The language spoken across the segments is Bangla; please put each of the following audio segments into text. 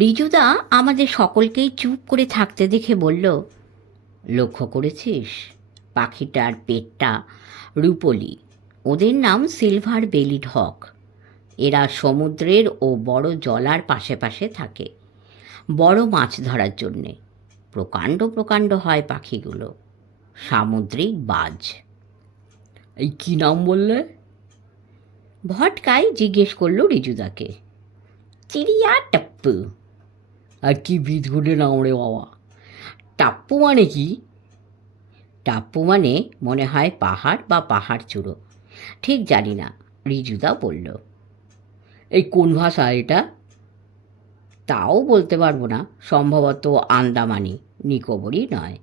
রিজুদা আমাদের সকলকেই চুপ করে থাকতে দেখে বলল লক্ষ্য করেছিস? পাখিটার পেটটা রূপলি। ওদের নাম সিলভার বেলিড হক এরা সমুদ্রের ও বড় জলার পাশে পাশে থাকে। বড় মাছ ধরার জন্যে। প্রকাণ্ড প্রকাণ্ড হয় পাখিগুলো। সামুদ্রিক বাজ। এই কি নাম বললে? ভটকায় জিজ্ঞেস করল রিজুদাকে। চিড়িয়া টাপ্পু আর কি বিধুরে নাম রে বাবা। টাপ্পু মানে কি? টাপ্পু মানে মনে হয় পাহাড় বা পাহাড় চূড়ো। ঠিক জানি না, রিজুদা বলল। এই কোন ভাষা এটা? তাও বলতে পারব না, সম্ভবত আন্দামানি, নিকোবরই নয়।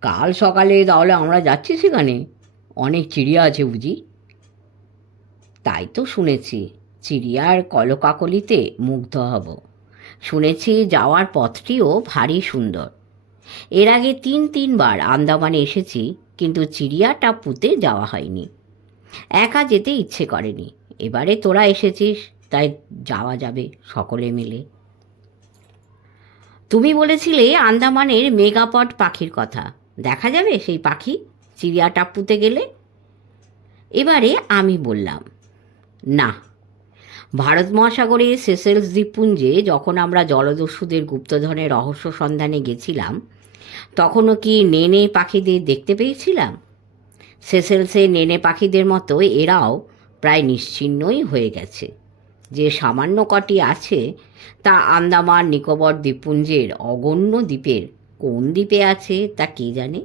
কাল সকালে তাহলে আমরা যাচ্ছি সেখানে? অনেক চিড়িয়া আছে বুঝি? তাই তো শুনেছি, চিড়িয়ার কলকাকলিতে মুগ্ধ হব। শুনেছি যাওয়ার পথটিও ভারী সুন্দর। এর আগে তিন তিনবার আন্দামানে এসেছি, কিন্তু চিড়িয়া টাপ্পুতে যাওয়া হয়নি। একা যেতে ইচ্ছে করেনি। এবারে তোরা এসেছিস, তাই যাওয়া যাবে সকলে মিলে। তুমি বলেছিলে আন্দামানের মেগাপট পাখির কথা। দেখা যাবে সেই পাখি চিড়িয়া টাপ্পুতে গেলে? এবারে আমি বললাম, না। ভারত মহাসাগরে সেসেলস দ্বীপপুঞ্জে যখন আমরা জলদস্যুদের গুপ্তধনের রহস্য সন্ধানে গেছিলাম, তখনও কি নেনে পাখিদের দেখতে পেয়েছিলাম? সেসেলসে নেনে পাখিদের মতো এরাও প্রায় নিশ্চিহ্নই হয়ে গেছে। যে সামান্য কটি আছে, তা আন্দামান, নিকোবর দ্বীপপুঞ্জের অগণ্য দ্বীপের কোন দ্বীপে আছে, তা কে জানে?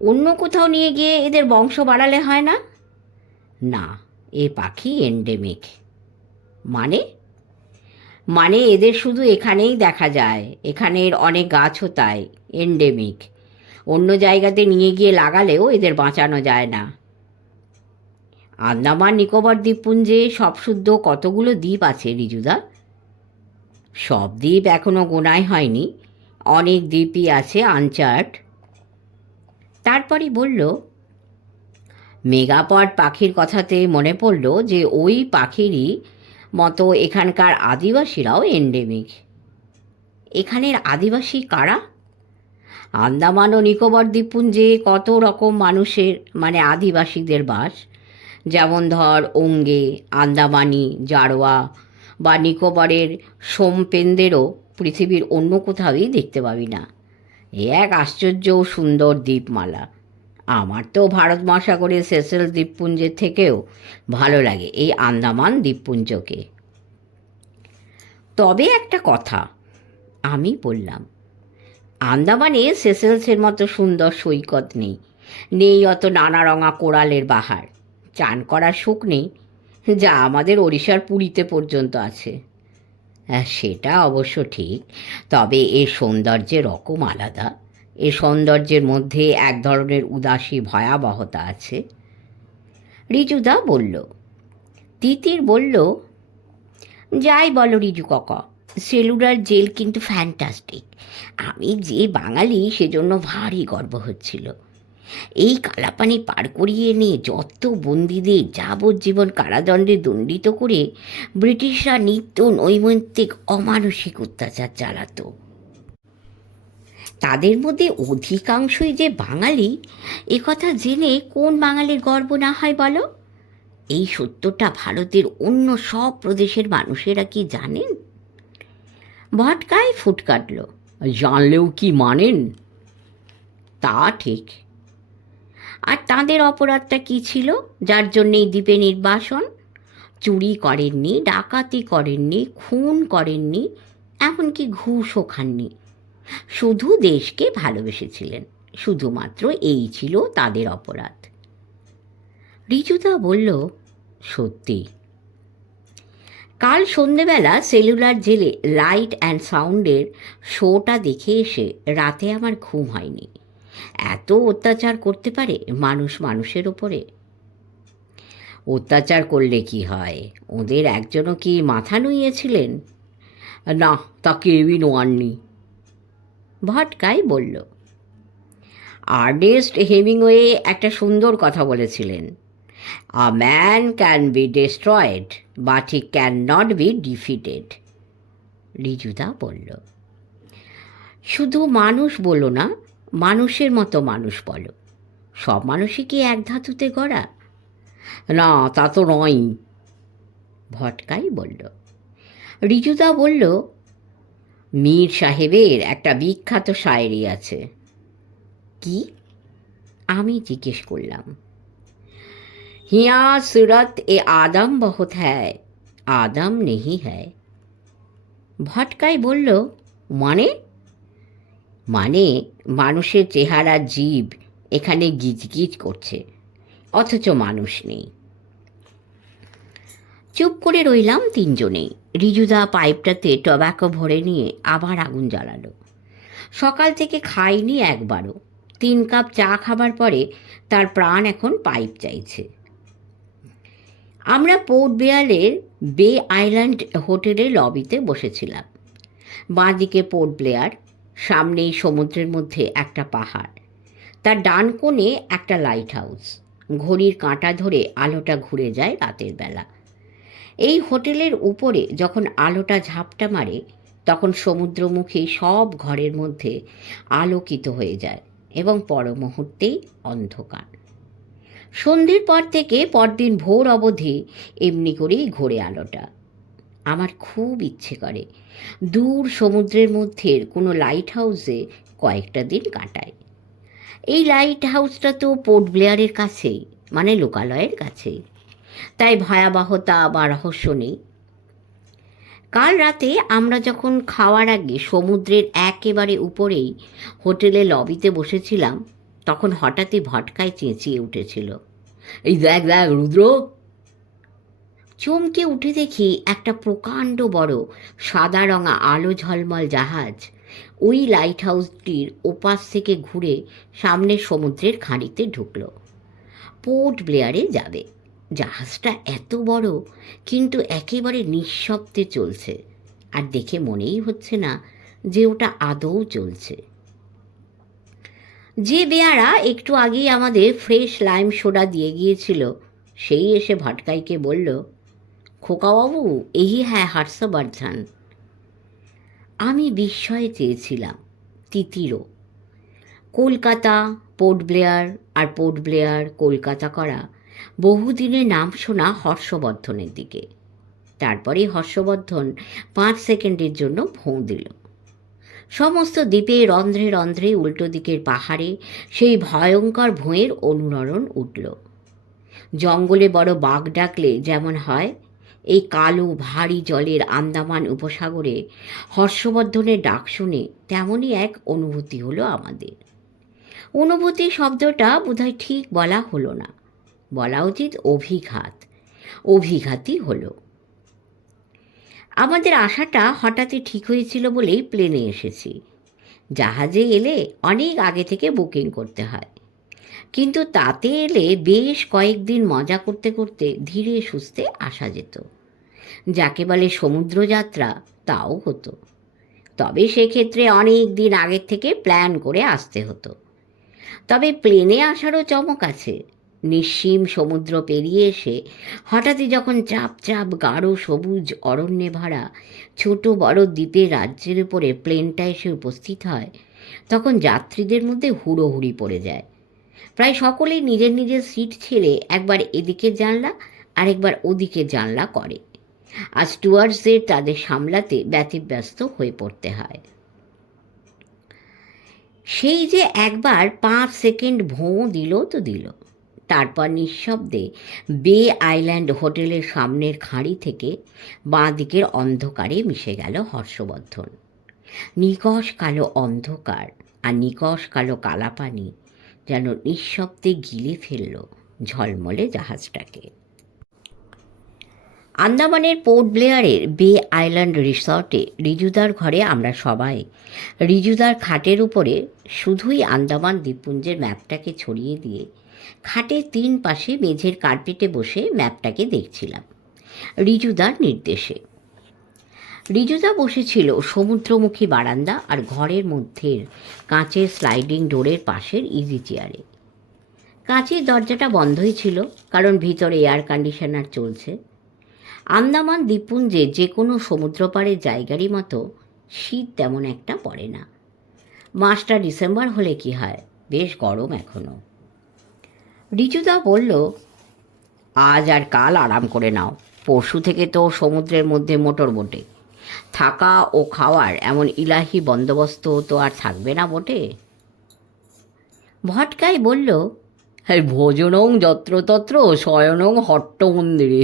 অন্য কোথাও নিয়ে গিয়ে এদের বংশ বাড়ালে হয় না? না। এ পাখি এন্ডেমিক মানে? মানে এদের শুধু এখানেই দেখা যায়। এখানের অনেক গাছও তাই এন্ডেমিক অন্য জায়গাতে নিয়ে গিয়ে লাগালেও এদের বাঁচানো যায় না। আন্দামান, নিকোবর দ্বীপপুঞ্জে সব শুদ্ধ কতগুলো দ্বীপ আছে, রিজুদা? সব দ্বীপ এখনও গোনায় হয়নি। অনেক দ্বীপই আছে আনচার্ট তারপরই বলল মেগাপট পাখির কথাতে মনে পড়ল যে ওই পাখিরই মতো এখানকার আদিবাসীরাও এন্ডেমিক এখানের আদিবাসী কারা? আন্দামান ও নিকোবর দ্বীপপুঞ্জে কত রকম মানুষের মানে আদিবাসীদের বাস? যেমন ধর ওঙ্গে, আন্দামানি, জারোয়া বা নিকোবরের সোমপেনদেরও পৃথিবীর অন্য কোথাওই দেখতে পাবি না। এক আশ্চর্য সুন্দর দ্বীপমালা। আমার তো ভারত মহাসাগরের সেসেল দ্বীপপুঞ্জের থেকেও ভালো লাগে এই আন্দামান দ্বীপপুঞ্জকে। তবে একটা কথা আমি বললাম, আন্দামানে সেসেলসের মতো সুন্দর সৈকত নেই নেই অত নানা রঙা কোরালের বাহার, চান করার সুখ নেই, যা আমাদের ওড়িশার পুরীতে পর্যন্ত আছে। সেটা অবশ্য ঠিক, তবে এর সৌন্দর্যের রকম আলাদা। এ সৌন্দর্যের মধ্যে এক ধরনের উদাসী ভয়াবহতা আছে। রিজুদা বলল, তিতির বলল, যাই বলো রিজু কাকা, সেলুলার জেল কিন্তু ফ্যান্টাস্টিক আমি যে বাঙালি সেজন্য ভারী গর্ব হচ্ছিল। এই কালাপানি পার করিয়ে নিয়ে যত বন্দীদের যাবজ্জীবন কারাদণ্ডে দণ্ডিত করে ব্রিটিশরা নিত্য নৈমিত্তিক অমানসিক অত্যাচার চালাতো। তাদের মধ্যে অধিকাংশই যে বাঙালি এ কথা জেনে কোন বাঙালির গর্ব না হয় বলো? এই সত্যটা ভারতের অন্য সব প্রদেশের মানুষেরা কি জানেন? ভটকায় ফুট কাটল। জানলেও কি মানেন? তা ঠিক। আর তাদের অপরাধটা কি ছিল? যার জন্যে এই দ্বীপে নির্বাসন? চুরি করেননি ডাকাতি করেননি খুন করেননি এমনকি ঘুষও খাননি। শুধু দেশকে ভালোবেসেছিলেন, শুধুমাত্র এই ছিল তাদের অপরাধ। রিজুদা বলল, সত্যি। কাল সন্ধেবেলা সেলুলার জেলে লাইট অ্যান্ড সাউন্ডের শোটা দেখে এসে রাতে আমার ঘুম হয়নি। এত অত্যাচার করতে পারে মানুষ মানুষের ওপরে। অত্যাচার করলে কি হয়? ওদের একজনও কি মাথা নুইয়েছিলেন? না তা কেউই নোয়াননি ভটকাই বলল আর্নেস্ট হেমিংওয়ে একটা সুন্দর কথা বলেছিলেন। A man can be destroyed, but he can not be defeated. রিজুদা বলল, শুধু মানুষ বলো না, মানুষের মতো মানুষ বলো। সব মানুষই কি এক ধাতুতে গড়া? না, তা তো নয়, ভটকাই বলল। রিজুদা বলল মীর সাহেবের একটা বিখ্যাত শায়েরি আছে। কি? আমি জিজ্ঞেস করলাম। হিয়া সুরত এ আদম বহুত হ্যায়, আদম নেহি হ্যায়। ভটকাই বলল মানে? মানে মানুষের চেহারা জীব এখানে গিজগিজ করছে, অথচ মানুষ নেই। চুপ করে রইলাম তিনজনেই। রিজুদা পাইপটাতে টব্যাকো ভরে নিয়ে আবার আগুন জ্বালালো। সকাল থেকে খাইনি একবারও। তিন কাপ চা খাবার পরে তার প্রাণ এখন পাইপ চাইছে। আমরা পোর্ট বেয়ালের বে আইল্যান্ড হোটেলের লবিতে বসেছিলাম। বাঁদিকে পোর্ট ব্লেয়ার, সামনেই সমুদ্রের মধ্যে একটা পাহাড়। তার ডান কোণে একটা লাইট হাউস। ঘড়ির কাঁটা ধরে আলোটা ঘুরে যায় রাতের বেলা। এই হোটেলের উপরে যখন আলোটা ঝাপটা মারে, তখন সমুদ্রমুখী সব ঘরের মধ্যে আলোকিত হয়ে যায় এবং পর মুহূর্তেই অন্ধকার। সন্ধ্যের পর থেকে পরদিন ভোর অবধি এমনি করেই ঘোরে আলোটা। আমার খুব ইচ্ছে করে। দূর সমুদ্রের মধ্যে কোনো লাইট হাউসে কয়েকটা দিন কাটায় এই লাইট হাউসটা তো পোর্ট ব্লেয়ারের কাছেই মানে লোকালয়ের কাছেই। তাই ভয়াবহতা বা রহস্য নেই। কাল রাতে আমরা যখন খাওয়ার আগে সমুদ্রের একেবারে উপরেই হোটেলে লবিতে বসেছিলাম, তখন হঠাৎই ভটকায় চেঁচিয়ে উঠেছিল। এই দেখ দেখ, রুদ্র! চমকে উঠে দেখি একটা প্রকাণ্ড বড় সাদা রঙা আলো ঝলমল জাহাজ ওই লাইট হাউসটির ওপাশ থেকে ঘুরে সামনে সমুদ্রের খাঁড়িতে ঢুকল। পোর্ট ব্লেয়ারে যাবে। জাহাজটা এত বড়, কিন্তু একেবারে নিঃশব্দে চলছে। আর দেখে মনেই হচ্ছে না যে ওটা আদৌ চলছে। যে বেয়ারা একটু আগেই আমাদের ফ্রেশ লাইম সোডা দিয়ে গিয়েছিল, সেই এসে ভটকাইকে বলল, খোকাবাবু, এই হ্যাঁ হর্ষবর্ধন আমি বিস্ময়ে চেয়েছিলাম তিতিরও কলকাতা, পোর্ট ব্লেয়ার আর পোর্ট ব্লেয়ার কলকাতা করা বহুদিনের নাম শোনা হর্ষবর্ধনের দিকে। তারপরে হর্ষবর্ধন পাঁচ সেকেন্ডের জন্য ভোঁ দিল। সমস্ত দ্বীপে রন্ধ্রে রন্ধ্রে উল্টো দিকের পাহাড়ে সেই ভয়ঙ্কর ভোঁয়ের অনুরণন উঠল। জঙ্গলে বড় বাঘ ডাকলে যেমন হয়, এই কালো ভারী জলের আন্দামান উপসাগরে হর্ষবর্ধনের ডাক শুনে তেমনই এক অনুভূতি হলো আমাদের। অনুভূতি শব্দটা বোধহয় ঠিক বলা হলো না। বলা উচিত অভিঘাত। অভিঘাতই হলো। আমাদের আশাটা হঠাৎই ঠিক হয়েছিল বলেই প্লেনে এসেছি। জাহাজে এলে অনেক আগে থেকে বুকিং করতে হয়। কিন্তু তাতে এলে বেশ কয়েকদিন মজা করতে করতে ধীরে সুস্থে আসা যেত। যাকে বলে সমুদ্রযাত্রা, তাও হতো। তবে সেক্ষেত্রে অনেক দিন আগের থেকে প্ল্যান করে আসতে হতো। তবে প্লেনে আসারও চমক আছে। নিঃসীম সমুদ্র পেরিয়ে এসে হঠাৎই যখন চাপ চাপ গাঢ় সবুজ অরণ্যে ভরা ছোট বড় দ্বীপে রাজ্যের উপরে প্লেনটা এসে উপস্থিত হয়, তখন যাত্রীদের মধ্যে হুড়োহুড়ি পড়ে যায়। প্রায় সকলেই নিজের নিজের সিট ছেড়ে একবার এদিকে জানলা আরেকবার ওদিকে জানলা করে। আর স্টুয়ার্ডসদের তাদের সামলাতে ব্যতিব্যস্ত হয়ে পড়তে হয়। সেই যে একবার পাঁচ সেকেন্ড ভোঁ দিল তো দিল। তারপর নিঃশব্দে বে আইল্যান্ড হোটেলের সামনের খাঁড়ি থেকে বাঁ দিকের অন্ধকারে মিশে গেল হর্ষবর্ধন। নিকশ কালো অন্ধকার আর নিকশ কালো কালাপানি যেন নিঃশব্দে গিলে ফেলল ঝলমলে জাহাজটাকে। আন্দামানের পোর্ট ব্লেয়ারের বে আইল্যান্ড রিসর্টে রিজুদার ঘরে আমরা সবাই রিজুদার খাটের উপরে শুধুই আন্দামান দ্বীপপুঞ্জের ম্যাপটাকে ছড়িয়ে দিয়ে খাটের তিন পাশে মেঝের কার্পেটে বসে ম্যাপটাকে দেখছিলাম। রিজুদার নির্দেশে। রিজুদা বসেছিল সমুদ্রমুখী বারান্দা আর ঘরের মধ্যের কাঁচের স্লাইডিং ডোরের পাশের ইজি চেয়ারে কাঁচের দরজাটা বন্ধই ছিল, কারণ ভিতরে এয়ার কন্ডিশনার চলছে। আন্দামান, দ্বীপপুঞ্জে যে কোনো সমুদ্রপাড়ের জায়গারই মতো শীত তেমন একটা পড়ে না। মাসটা ডিসেম্বর হলে কি হয়? বেশ গরম এখনও রিজুদা বলল, আজ আর কাল আরাম করে নাও। পরশু থেকে তো সমুদ্রের মধ্যে মোটর বোটে। থাকা ও খাওয়ার এমন ইলাহি বন্দোবস্ত তো আর থাকবে না বোটে? ভটকাই বলল হ্যাঁ ভোজনং যত্রতত্র শয়নং হট্ট মন্দিরে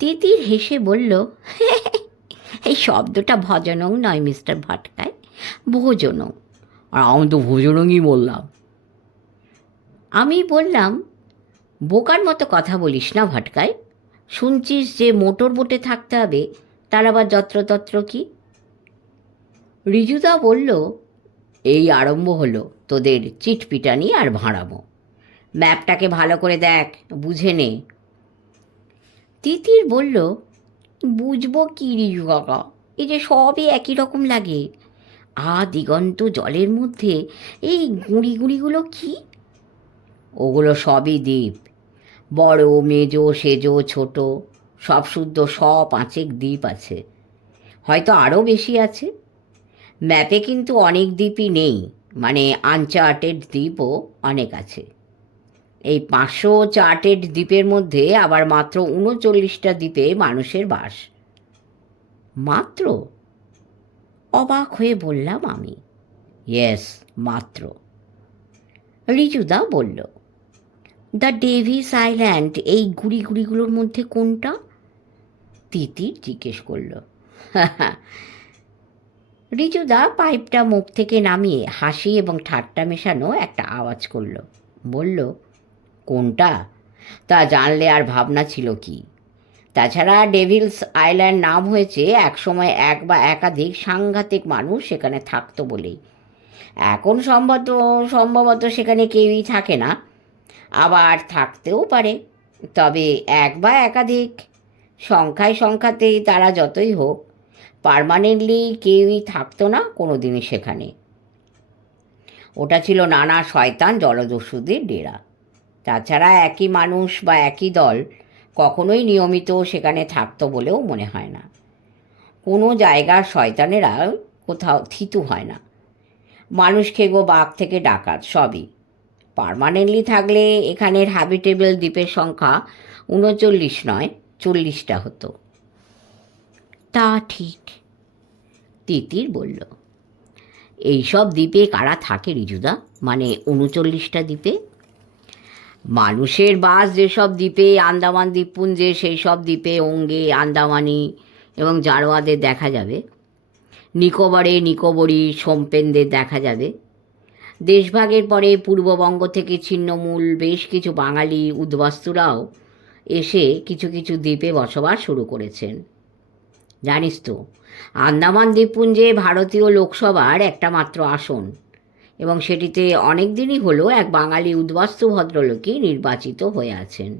তিতির হেসে বলল এই শব্দটা ভজনং নয়, মিস্টার ভটকাই, ভোজনং। আর আমি তো ভোজনংই বললাম। আমি বললাম, বোকার মতো কথা বলিস না ভটকাই। শুনছিস যে মোটর বোটে থাকতে হবে, তার আবার যত্রতত্র কি? রিজুদা বলল, এই আরম্ভ হলো, তোদের চিটপিটানি আর ভাঁড়ামো। ম্যাপটাকে ভালো করে দেখ, বুঝে নে। তিতির বলল, বুঝব কি রিজু কাকা, এই যে সবই একই রকম লাগে। আ দিগন্ত জলের মধ্যে এই গুঁড়ি গুঁড়িগুলো কি ওগুলো সবই দ্বীপ। বড়, মেজো, সেজো, ছোট, সব শুদ্ধ, সব পাঁচেক দ্বীপ আছে। হয়তো আরও বেশি আছে? ম্যাপে কিন্তু অনেক দ্বীপই নেই মানে আনচার্টেড দ্বীপও অনেক আছে। এই পাঁচশো চার্টেড দ্বীপের মধ্যে আবার মাত্র উনচল্লিশটা দ্বীপে মানুষের বাস। মাত্র? অবাক হয়ে বললাম আমি। ইয়েস, মাত্র। রিজুদা বলল দ্য ডেভিস আইল্যান্ড, এই গুড়ি গুড়িগুলোর মধ্যে কোনটা? তিতির জিজ্ঞেস করল। রিজুদা পাইপটা মুখ থেকে নামিয়ে হাসি এবং ঠাট্টা মেশানো একটা আওয়াজ করল। বলল, কোনটা? তা জানলে আর ভাবনা ছিল কি? তাছাড়া ডেভিলস আইল্যান্ড নাম হয়েছে একসময় এক বা একাধিক সাংঘাতিক মানুষ সেখানে থাকতো বলেই। এখন সম্ভবত সম্ভবত সেখানে কেউই থাকে না। আবার থাকতেও পারে। তবে এক বা একাধিক, সংখ্যায় সংখ্যাতেই তারা যতই হোক, পার্মানেন্টলি কেউই থাকতো না কোনো দিনই সেখানে। ওটা ছিল নানা শয়তান জলদস্যুদের ডেরা। তাছাড়া একই মানুষ বা একই দল কখনোই নিয়মিত সেখানে থাকতো বলেও মনে হয় না। কোনো জায়গার শয়তানেরা কোথাও থিতু হয় না। মানুষ খেগো বাঘ থেকে ডাকাত, সবই। পার্মানেন্টলি থাকলে এখানের হ্যাবিটেবল দ্বীপের সংখ্যা উনচল্লিশ নয় চল্লিশটা হতো। তা ঠিক। তিতির বলল এইসব দ্বীপে কারা থাকে রিজুদা? মানে উনচল্লিশটা দ্বীপে? মানুষের বাস যেসব দ্বীপে আন্দামান দ্বীপপুঞ্জে সেই সব দ্বীপে অঙ্গে আন্দামানি এবং জারোয়াদের দেখা যাবে। নিকোবরে নিকোবরি সোমপেনদের দেখা যাবে। দেশভাগের পরে পূর্ববঙ্গ থেকে ছিন্নমূল বেশ কিছু বাঙালি উদ্বাস্তুরাও এসে কিছু কিছু দ্বীপে বসবাস শুরু করেছেন। জানিস তো, আন্দামান দ্বীপপুঞ্জে ভারতীয় লোকসভার একটা মাত্র আসন এবং সেটিতে অনেক দিনই হলো এক বাঙালি উদ্বাস্তু ভদ্রলোকই নির্বাচিত হয়ে আছেন।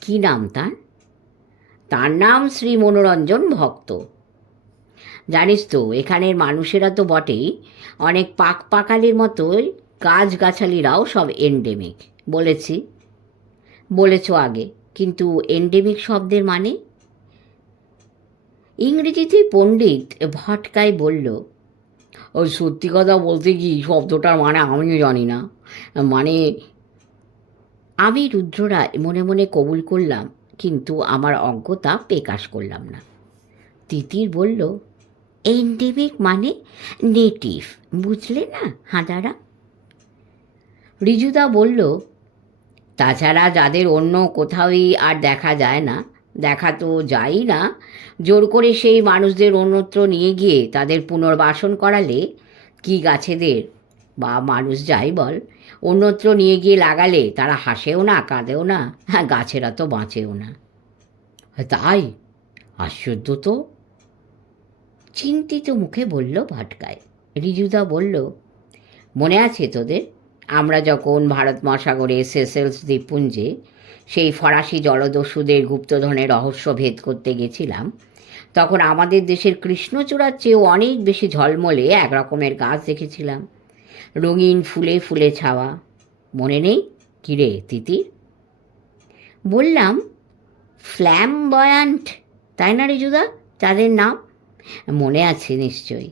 কি নাম তার? তার নাম শ্রী মনোরঞ্জন ভক্ত। জানিস তো, এখানের মানুষেরা তো বটেই। অনেক পাক পাকালির মতোই গাছগাছালিরাও সব এন্ডেমিক বলেছি। বলেছ আগে, কিন্তু এন্ডেমিক শব্দের মানে? ইংরেজিতে পণ্ডিত ভটকায় বলল, ওই সত্যি কথা বলতে কি শব্দটার মানে আমিও জানি না। মানে আমি রুদ্ররায় মনে মনে কবুল করলাম, কিন্তু আমার অজ্ঞতা প্রকাশ করলাম না। তিতির বলল এন্ডেমিক মানে নেটিভ বুঝলে না, হাঁদারা? রিজুদা বলল, তাছাড়া যাদের অন্য কোথাওই আর দেখা যায় না, দেখা তো যায়ই না, জোর করে সেই মানুষদের অন্যত্র নিয়ে গিয়ে তাদের পুনর্বাসন করালে কি গাছেদের বা মানুষ যাই বল, অন্যত্র নিয়ে গিয়ে লাগালে তারা হাসেও না, কাঁদেও না হ্যাঁ গাছেরা তো বাঁচেও না। তাই? আশ্চর্য তো। চিন্তিত মুখে বলল ভাটকায়। রিজুদা বলল, মনে আছে তোদের? আমরা যখন ভারত মহাসাগরে সেসেলস দ্বীপপুঞ্জে সেই ফরাসি জলদস্যুদের গুপ্তধনের রহস্য ভেদ করতে গেছিলাম, তখন আমাদের দেশের কৃষ্ণচূড়ার চেয়েও অনেক বেশি ঝলমলে এক রকমের গাছ দেখেছিলাম। রঙিন ফুলে ফুলে ছাওয়া। মনে নেই? কিরে তিতি? বললাম, ফ্ল্যামবয়ান্ট, তাই না রিজুদা? তাদের নাম? মনে আছে নিশ্চয়ই।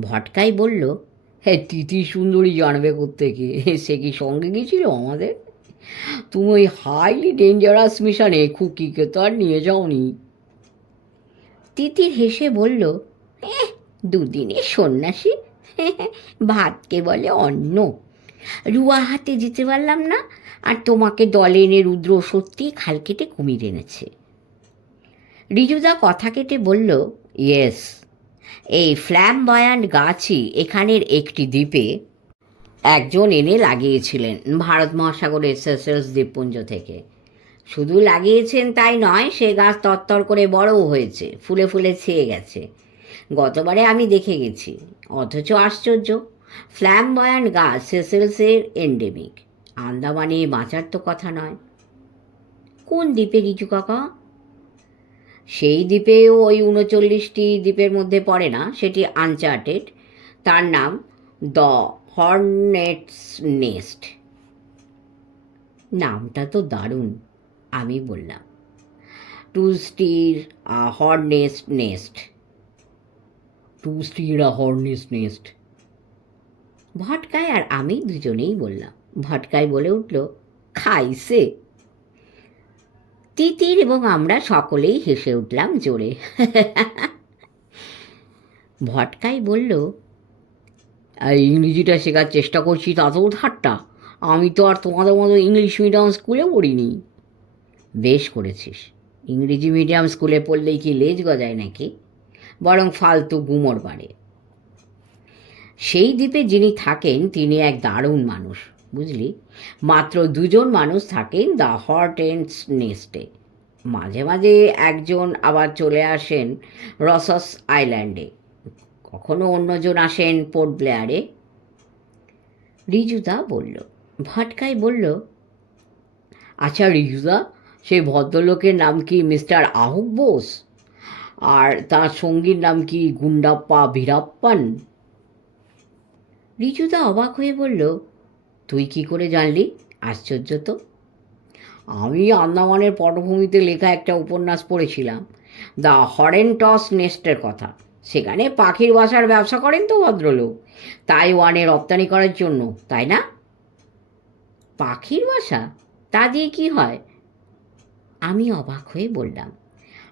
ভটকাই বলল হ্যাঁ তিথি সুন্দরী জানবে কোত্থেকে? সে কি সঙ্গে গেছিল আমাদের? তুমি ওই হাইলি ডেঞ্জারাস মিশনে খুকিকে তো আর নিয়ে যাওনি? তিতির হেসে বলল "এহ, দুদিনের সন্ন্যাসী? ভাতকে বলে অন্ন। রুয়া হাতে যেতে পারলাম না আর তোমাকে দলে এনে রুদ্র সত্যি খাল কেটে কুমির এনেছে। রিজুদা কথা কেটে বলল ইয়েস এই ফ্ল্যামবয়ান্ট গাছই এখানের একটি দ্বীপে একজন এনে লাগিয়েছিলেন ভারত মহাসাগরের সেসেলস দ্বীপপুঞ্জ থেকে। শুধু লাগিয়েছেন তাই নয়, সে গাছ তত্তর করে বড়ও হয়েছে, ফুলে ফুলে ছেয়ে গেছে। গতবারে আমি দেখে গেছি, অথচ আশ্চর্য ফ্ল্যামবয়ান্ট গাছ সেসেলসের এন্ডেমিক আন্দামানে বাঁচার তো কথা নয়। কোন দ্বীপে, রিজু কাকা? সেই দ্বীপেও ওই উনচল্লিশটি দ্বীপের মধ্যে পড়ে না, সেটি আনচার্টেড। তার নাম দ্য হর্নেটস নেস্ট নামটা তো দারুণ, আমি বললাম। To stir hornets nest to stir a hornets nest ভটকায় আর আমি দুজনেই বললাম। ভটকায় বলে উঠল, খাইছে? তিতির এবং আমরা সকলেই হেসে উঠলাম জোরে। ভটকাই বলল ইংরেজিটা শেখার চেষ্টা করছি তাতেও ঠাট্টা আমি তো আর তোমাদের মতো ইংলিশ মিডিয়াম স্কুলে পড়িনি। বেশ করেছিস। ইংরেজি মিডিয়াম স্কুলে পড়লেই কি লেজ গজায় নাকি? বরং ফালতু গুমর বাড়ে। সেই দ্বীপে যিনি থাকেন, তিনি এক দারুণ মানুষ। বুঝলি? মাত্র দুজন মানুষ থাকেন দ্য হট এন্ডস নেস্টে মাঝে মাঝে একজন আবার চলে আসেন রসস আইল্যান্ডে। কখনো অন্যজন আসেন পোর্ট ব্লেয়ারে? রিজুদা বলল। ভাটকাই বলল আচ্ছা রিজুদা, সেই ভদ্রলোকের নাম কি মিস্টার আহুক বোস? আর তার সঙ্গীর নাম কি গুন্ডাপ্পা বীরাপ্পান রিজুদা অবাক হয়ে বলল তুই কি করে জানলি? আশ্চর্য তো। আমি আন্দামানের পটভূমিতে লেখা একটা উপন্যাস পড়েছিলাম, দ্য হরেনটস নেস্টের কথা। সেখানে পাখির বাসার ব্যবসা করেন তো ভদ্রলোক। তাইওয়ানে রপ্তানি করার জন্য, তাই না? পাখির বাসা? তা দিয়ে কি হয়? আমি অবাক হয়ে বললাম,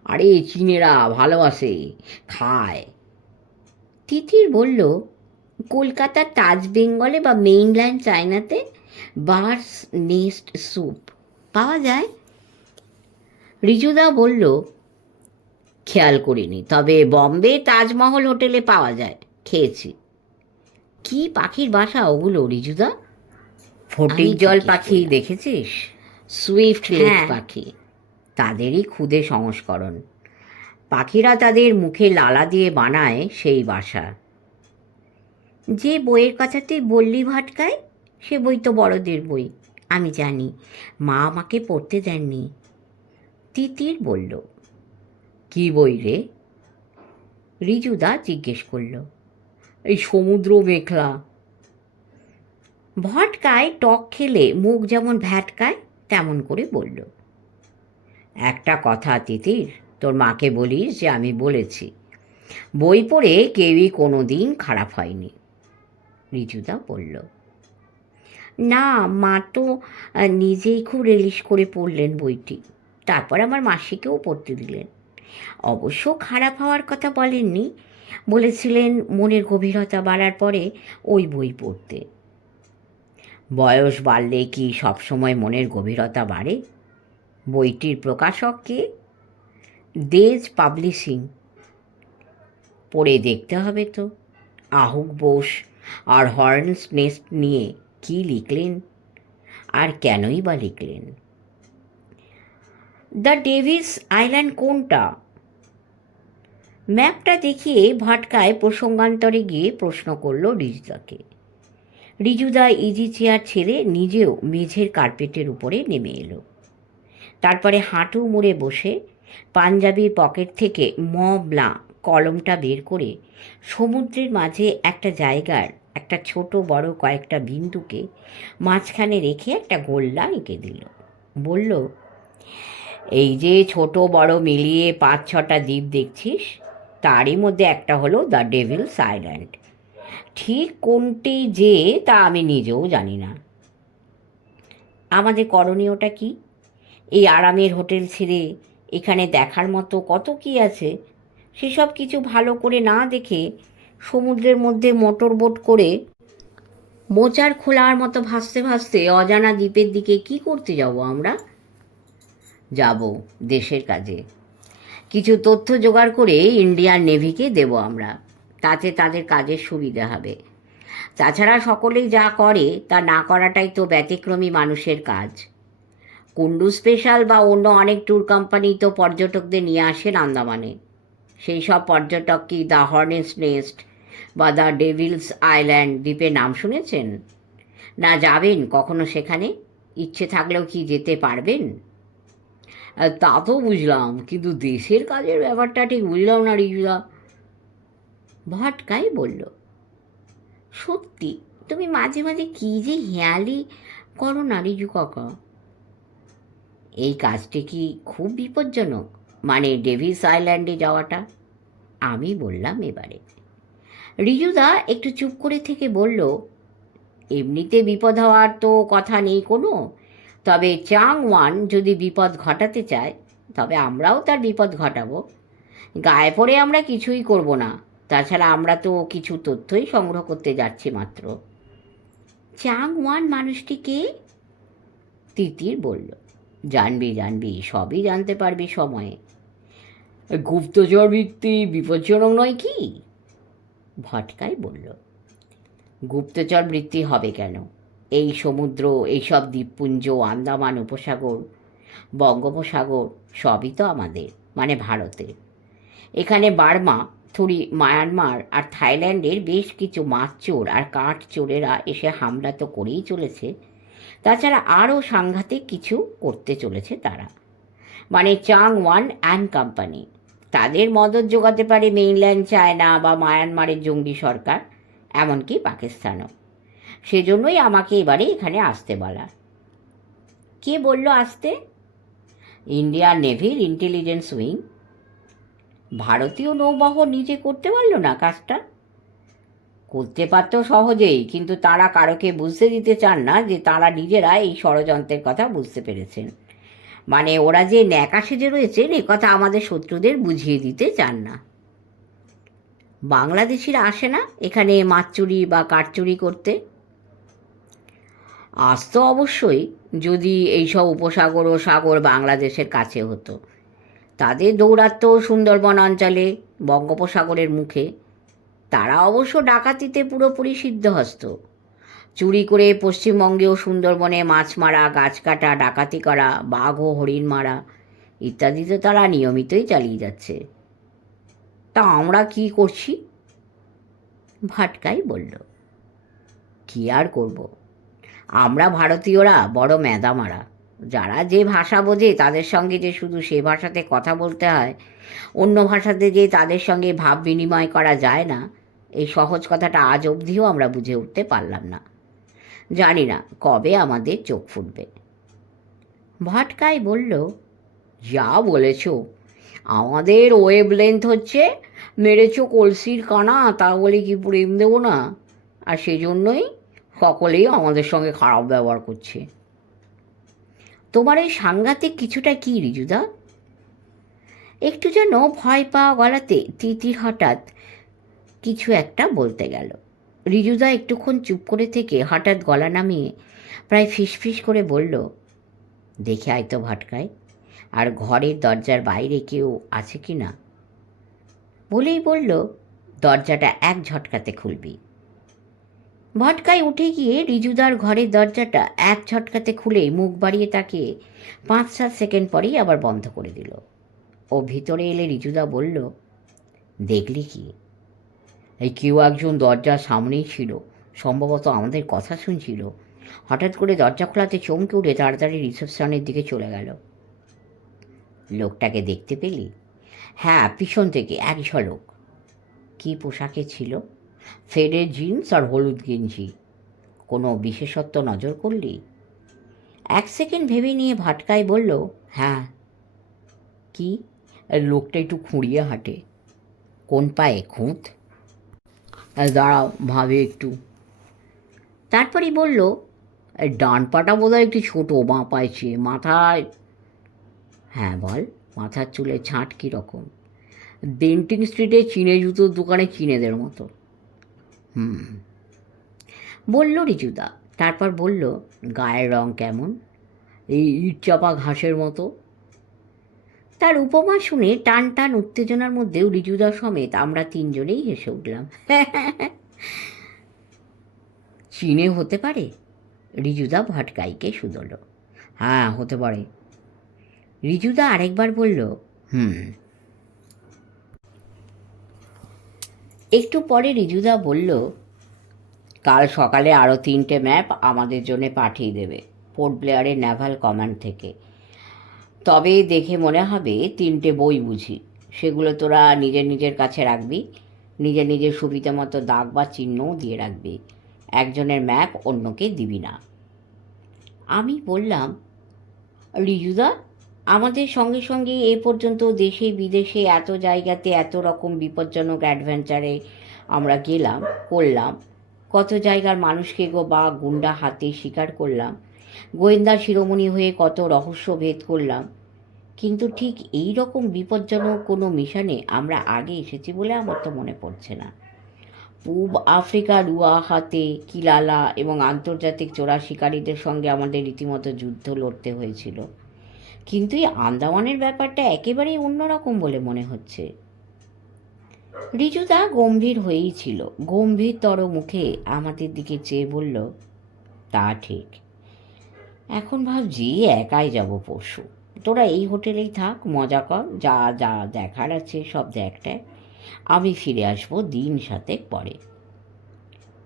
আরে, চীনেরা ভালোবাসে, খায়। তিতির বলল কলকাতার তাজ বেঙ্গলে বা মেইনল্যান্ড চায়নাতে বার্স নেস্ট স্যুপ পাওয়া যায়? রিজুদা বলল খেয়াল করিনি তবে বম্বে তাজমহল হোটেলে পাওয়া যায় খেয়েছি। কি পাখির বাসা ওগুলো রিজুদা ফটিক জল পাখি দেখেছিস? সুইফট লেক হ্যাঁ। পাখি তাদেরই ক্ষুদে সংস্করণ। পাখিরা তাদের মুখে লালা দিয়ে বানায় সেই বাসা। যে বইয়ের কথা তুই বললি ভাটকায়, সে বই তো বড়দের বই, আমি জানি। মা আমাকে পড়তে দেননি। তিতির বলল, কি বই রে? রিজুদা জিজ্ঞেস করল, এই সমুদ্র মেঘলা। ভটকায় টক খেলে মুখ যেমন ভ্যাটকায়, তেমন করে বলল, একটা কথা তিতির, তোর মাকে বলিস যে আমি বলেছি, বই পড়ে কেউই কোনো দিন খারাপ হয়নি। রিজুদা বলল, না, মা তো নিজেই খুব রিলিশ করে পড়লেন বইটি। তারপর আমার মাসিকেও পড়তে দিলেন। অবশ্য খারাপ হওয়ার কথা বলেননি। বলেছিলেন, মনের গভীরতা বাড়ার পরে ওই বই পড়তে। বয়স বাড়লে কি সবসময় মনের গভীরতা বাড়ে? বইটির প্রকাশক কে? There's publishing. পড়ে দেখতে হবে তো। আহুক বোস আর হর্নস নেস্ট নিয়ে কি লিখলেন? আর কেনই বা লিখলেন? দ্য ডেভিস আইল্যান্ড কোনটা? ম্যাপটা দেখিয়ে ভাটকায় প্রসঙ্গান্তরে গিয়ে প্রশ্ন করল রিজুদাকে। রিজুদা ইজি চেয়ার ছেড়ে নিজেও মেঝের কার্পেটের উপরে নেমে এলো। তারপরে হাঁটু মুড়ে বসে পাঞ্জাবির পকেট থেকে ম ব্লা কলমটা বের করে সমুদ্রের মাঝে একটা জায়গার একটা ছোট বড় কয়েকটা বিন্দুকে মাঝখানে রেখে একটা গোল্লা এঁকে দিল। বলল, এই যে ছোট বড় মিলিয়ে পাঁচ ছটা দ্বীপ দেখছিস, তারই মধ্যে একটা হলো দ্য ডেভিলস আইল্যান্ড ঠিক কোনটি যে তা আমি নিজেও জানি না। আমাদের করণীয়টা কি? এই আরামের হোটেল ছেড়ে এখানে দেখার মতো কত কি আছে? সেসব কিছু ভালো করে না দেখে সমুদ্রের মধ্যে মোটর বোট করে মোচার খোলার মতো ভাসতে ভাসতে অজানা দ্বীপের দিকে কি করতে যাব আমরা? যাব দেশের কাজে। কিছু তথ্য জোগাড় করে ইন্ডিয়ান নেভিকে দেব আমরা। তাতে তাদের কাজের সুবিধা হবে। তাছাড়া সকলেই যা করে তা না করাটাই তো ব্যতিক্রমী মানুষের কাজ। কুন্ডু স্পেশাল বা অন্য অনেক ট্যুর কোম্পানি তো পর্যটকদের নিয়ে আসেন আন্দামানে। সেই সব পর্যটক কি দ্য হর্নেস নেস্ট বা দ্য ডেভিলস আইল্যান্ড দ্বীপের নাম শুনেছেন? না যাবেন কখনো সেখানে? ইচ্ছে থাকলেও কি যেতে পারবেন? তা তো বুঝলাম, কিন্তু দেশের কাজের ব্যাপারটা ঠিক বুঝলাম না, রিজুদা। ভটকাই বলল, সত্যি? তুমি মাঝে মাঝে কী যে হেয়ালি করো না, রিজু কাকা? এই কাজটি কি খুব বিপজ্জনক? মানে ডেভিস আইল্যান্ডে যাওয়াটা? আমি বললাম এবারে। রিজুদা একটু চুপ করে থেকে বলল, এমনিতে বিপদ হওয়ার তো কথা নেই কোনো। তবে চাং ওয়ান যদি বিপদ ঘটাতে চায়, তবে আমরাও তার বিপদ ঘটাবো। গায়ে পড়ে আমরা কিছুই করব না। তাছাড়া আমরা তো কিছু তথ্যই সংগ্রহ করতে যাচ্ছি মাত্র। চাং ওয়ান মানুষটিকে তিতির বলল। জানবি জানবি, সবই জানতে পারবি সময়ে। গুপ্তচর বৃত্তি বিপজ্জনক নয় কি? ভটকাই বলল। গুপ্তচর বৃত্তি হবে কেন? এই সমুদ্র, এইসব দ্বীপপুঞ্জ, আন্দামান উপসাগর, বঙ্গোপসাগর, সবই তো আমাদের মানে ভারতের। এখানে বার্মা, থুরি, মায়ানমার আর থাইল্যান্ডের বেশ কিছু মাছ চোর আর কাঠ চোরেরা এসে হামলা তো করেই চলেছে। তাছাড়া আরও সাংঘাতিক কিছু করতে চলেছে তারা। মানে চাং ওয়ান অ্যান্ড কোম্পানি। তাদের মদত যোগাতে পারে মেইনল্যান্ড, চায়না বা মায়ানমারের জঙ্গি সরকার, এমনকি পাকিস্তানও। সেজন্যই আমাকে এবারে এখানে আসতে বলা। কে বলল আসতে? ইন্ডিয়ান নেভির ইন্টেলিজেন্স উইং। ভারতীয় নৌবহর নিজে করতে পারল না কাজটা? করতে পারতো সহজেই, কিন্তু তারা কারোকে বুঝতে দিতে চান না যে তারা নিজেরা এই ষড়যন্ত্রের কথা বুঝতে পেরেছেন। মানে ওরা যে ন্যাকা সেজে রয়েছেন এ কথা আমাদের শত্রুদের বুঝিয়ে দিতে চান না। বাংলাদেশিরা আসে না এখানে মাছ চুরি বা কাঠ চুরি করতে? আসতো অবশ্যই যদি এইসব উপসাগর ও সাগর বাংলাদেশের কাছে হতো। তাদের দৌরাত্ম্য সুন্দরবন অঞ্চলে, বঙ্গোপসাগরের মুখে, তারা অবশ্য ডাকাতিতে পুরোপুরি সিদ্ধহস্ত। চুরি করে পশ্চিমবঙ্গেও সুন্দরবনে মাছ মারা, গাছ কাটা, ডাকাতি করা, বাঘ ও হরিণ মারা, ইত্যাদি তো তারা নিয়মিতই চালিয়ে যাচ্ছে। তা আমরা কি করছি? ভাটকাই বলল, কি আর করব? আমরা ভারতীয়রা বড় ম্যাদামারা যারা যে ভাষা বোঝে তাদের সঙ্গে যে শুধু সে ভাষাতে কথা বলতে হয়, অন্য ভাষাতে যে তাদের সঙ্গে ভাব বিনিময় করা যায় না, এই সহজ কথাটা আজ অবধিও আমরা বুঝে উঠতে পারলাম না। জানি না কবে আমাদের চোখ ফুটবে। ভটকাই বলল, যা বলেছ। আমাদের ওয়েব লেন্থ হচ্ছে, মেরেছ কলসির কানা, তা বলে কি প্রেম দেবো না? আর সেজন্যই সকলেই আমাদের সঙ্গে খারাপ ব্যবহার করছে। তোমার এই সাংঘাতিক কিছুটা কি, রিজুদা? একটু যেন ভয় পাওয়া গলাতে তিতির হঠাৎ কিছু একটা বলতে গেল। রিজুদা একটুক্ষণ চুপ করে থেকে হঠাৎ গলা নামিয়ে প্রায় ফিসফিস করে বলল, দেখে আয় তো ভটকায়। আর ঘরের দরজার বাইরে কেউ আছে কি না? বলেই বলল, দরজাটা এক ঝটকাতে খুলবি। ভটকায় উঠে গিয়ে রিজুদার ঘরের দরজাটা এক ঝটকাতে খুলে মুখ বাড়িয়ে তাকিয়ে পাঁচ সাত সেকেন্ড পরেই আবার বন্ধ করে দিল। ও ভিতরে এলে রিজুদা বলল, দেখলি কি? এই কেউ একজন দরজার সামনেই ছিল। সম্ভবত আমাদের কথা শুনছিল। হঠাৎ করে দরজা খোলাতে চমকে উঠে তাড়াতাড়ি রিসেপশনের দিকে চলে গেল। লোকটাকে দেখতে পেলি? হ্যাঁ পিছন থেকে এক ঝলক। কী পোশাকে ছিল? ফেডের জিন্স আর হলুদ গেঞ্জি। কোনো বিশেষত্ব নজর করলি? এক সেকেন্ড ভেবে নিয়ে ভাটকায় বলল হ্যাঁ। কি? লোকটা একটু খুঁড়িয়ে হাঁটে। কোন পায়ে? খুঁত? দাঁড়াও, ভাবে একটু। তারপরেই বলল ডান পাটা বোধ হয় একটু ছোটো বাঁ পাইছে মাথায় হ্যাঁ বল, মাথার চুলে ছাঁট কীরকম ডেন্টিং স্ট্রিটে চিনে জুতোর দোকানে চিনেদের মতো। হুম। বলল রিজুদা, তারপর বলল, গায়ের রং কেমন? এই ইট চাপা ঘাসের মতো। তার উপমা শুনে টান টান উত্তেজনার মধ্যেও রিজুদা সমেত আমরা তিনজনেই হেসে উঠলাম। চীনে হতে পারে? রিজুদা ভটকাইকে শুধল। হ্যাঁ হতে পারে। রিজুদা আরেকবার বলল, হুম। একটু পরে রিজুদা বলল, কাল সকালে আরও তিনটে ম্যাপ আমাদের জন্য পাঠিয়ে দেবে, পোর্ট ব্লেয়ারের নেভাল কমান্ড থেকে। তবে দেখে মনে হবে তিনটে বই বুঝি। সেগুলো তোরা নিজের নিজের কাছে রাখবি। নিজের নিজের সুবিধা মতো দাগ বা চিহ্নও দিয়ে রাখবি। একজনের ম্যাপ অন্যকে দিবি না। আমি বললাম, রিজুদা, আমাদের সঙ্গে সঙ্গে এ পর্যন্ত দেশে বিদেশে এত জায়গাতে এত রকম বিপজ্জনক অ্যাডভেঞ্চারে আমরা গেলাম, করলাম। কত জায়গার মানুষকে গো বা গুন্ডা হাতে শিকার করলাম। গোয়েন্দা শিরোমণি হয়ে কত রহস্য ভেদ করলাম। কিন্তু ঠিক এই রকম বিপজ্জনক কোনো মিশনে আমরা আগে এসেছি বলে আমার তো মনে পড়ছে না। পূব আফ্রিকার হাতে কিলালা এবং আন্তর্জাতিক চোরা শিকারীদের সঙ্গে আমাদের রীতিমতো যুদ্ধ লড়তে হয়েছিল। কিন্তু এই আন্দামানের ব্যাপারটা একেবারেই অন্যরকম বলে মনে হচ্ছে। রিজুদা গম্ভীর হয়েই ছিল। গম্ভীরতর মুখে আমাদের দিকে চেয়ে বলল, তা ঠিক। এখন ভাবছি একাই যাব পরশু। তোরা এই হোটেলেই থাক, মজা কর, যা যা দেখার আছে সব দেখটায় আমি ফিরে আসব দিন সাতেক পরে।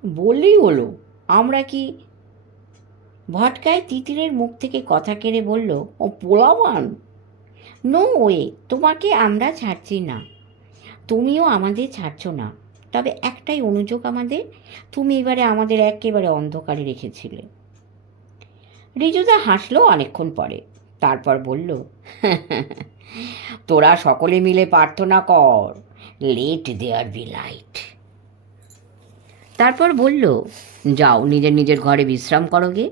বললেই হলো, আমরা কি ভটকায় তিতিরের মুখ থেকে কথা কেড়ে বলল, ও পোলাবান? নো ওয়ে, তোমাকে আমরা ছাড়ছি না। তুমিও আমাদের ছাড়ছো না। তবে একটাই অনুযোগ আমাদের, তুমি এবারে আমাদের একেবারে অন্ধকারে রেখেছিলে। রিজুদা হাসলো অনেকক্ষণ পরে। তারপর বলল, তোরা সকলে মিলে প্রার্থনা কর লেট দেয়ার বি লাইট তারপর বলল, যাও, নিজের নিজের ঘরে বিশ্রাম করো গে।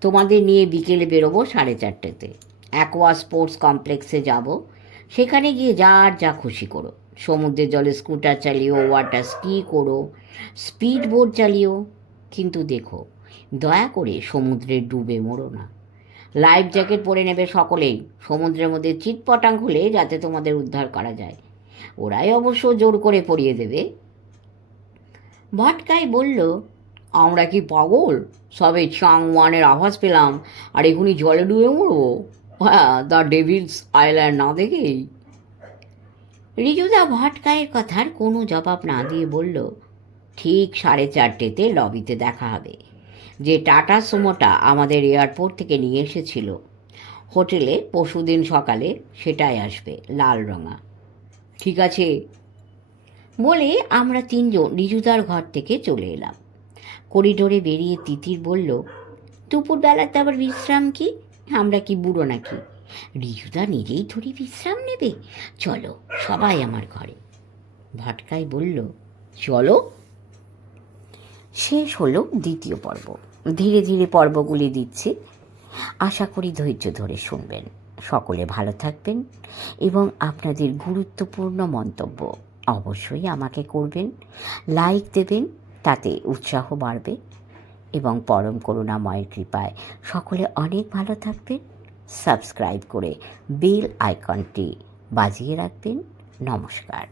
তোমাদের নিয়ে বিকেলে বেরোবো সাড়ে চারটেতে। অ্যাকোয়া স্পোর্টস কমপ্লেক্সে যাব। সেখানে গিয়ে যার যা খুশি করো। সমুদ্রের জলে স্কুটার চালিও ওয়াটার স্কি করো স্পিড বোট চালিও। কিন্তু দেখো দয়া করে সমুদ্রে ডুবে মরো না। লাইফ জ্যাকেট পরে নেবে সকলেই। সমুদ্রের মধ্যে চিটপটাং খুলে যাতে তোমাদের উদ্ধার করা যায়। ওরাই অবশ্য জোর করে পরিয়ে দেবে। ভটকাই বলল, আমরা কি পাগল? সবে চাং ওয়ানের আভাস পেলাম। আর এখনই জলে ডুবে মরবো? হ্যাঁ দ্য ডেভিলস আইল্যান্ড না দেখেই? রিজুদা ভটকায়ের কথার কোনো জবাব না দিয়ে বলল, ঠিক সাড়ে চারটেতে লবিতে দেখা হবে। যে টাটা সুমোটা আমাদের এয়ারপোর্ট থেকে নিয়ে এসেছিল। হোটেলে পরশুদিন সকালে সেটাই আসবে, লাল রঙা। ঠিক আছে? বলে আমরা তিনজন রিজুদার ঘর থেকে চলে এলাম। করিডোরে বেরিয়ে তিতির বলল দুপুরবেলাতে আবার বিশ্রাম কি? আমরা কি বুড়ো নাকি? রিজুদা নিজেই ধরি বিশ্রাম নেবে। চলো, সবাই আমার ঘরে। ভটকাই বলল, চলো। শেষ হলো দ্বিতীয় পর্ব। ধীরে ধীরে পর্বগুলি দিচ্ছি। আশা করি ধৈর্য ধরে শুনবেন। সকলে ভালো থাকবেন এবং আপনাদের গুরুত্বপূর্ণ মন্তব্য অবশ্যই আমাকে করবেন। লাইক দেবেন, তাতে উৎসাহ বাড়বে এবং পরম করুণাময়ের কৃপায় সকলে অনেক ভালো থাকবেন। সাবস্ক্রাইব করে বেল আইকনটি বাজিয়ে রাখবেন। নমস্কার।